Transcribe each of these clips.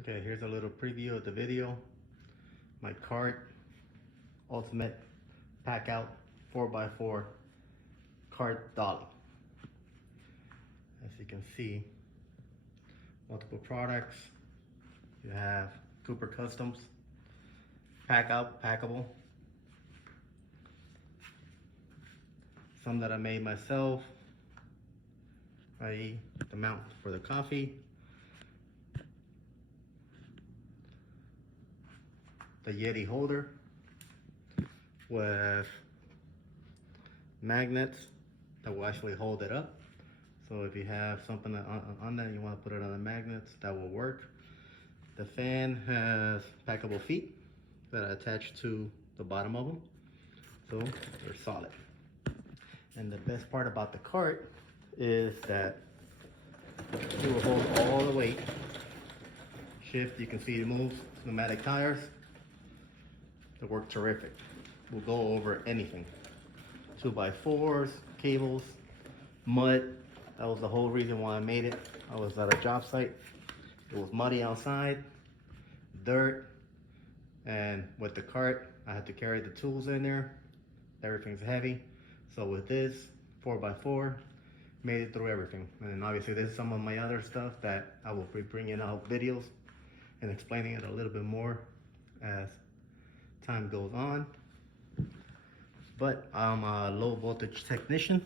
Okay, here's a little preview of the video. My cart, ultimate Packout 4x4 cart dolly. As you can see, multiple products. You have Cooper Customs, Packout, packable. Some that I made myself, i.e. the mount for the coffee. The Yeti holder with magnets that will actually hold it up. So if you have something on that you want to put it on the magnets, that will work. The fan has packable feet that are attached to the bottom of them, so they're solid. And the best part about the cart is that it will hold all the weight. Shift, you can see it moves. Pneumatic tires, they work terrific. We'll go over anything. 2x4s, cables, mud. That was the whole reason why I made it. I was at a job site. It was muddy outside, dirt, and with the cart, I had to carry the tools in there. Everything's heavy. So with this 4x4, made it through everything. And then obviously there's some of my other stuff that I will be bringing out videos and explaining it a little bit more as time goes on. But I'm a low voltage technician.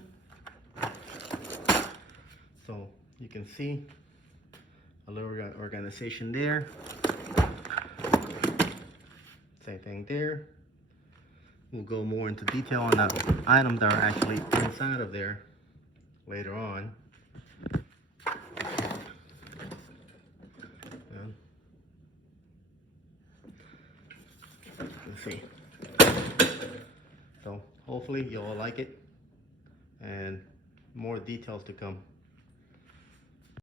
So you can see a little organization there. Same thing there. We'll go more into detail on the items that are actually inside of there later on. You can see. So hopefully you all like it, and more details to come.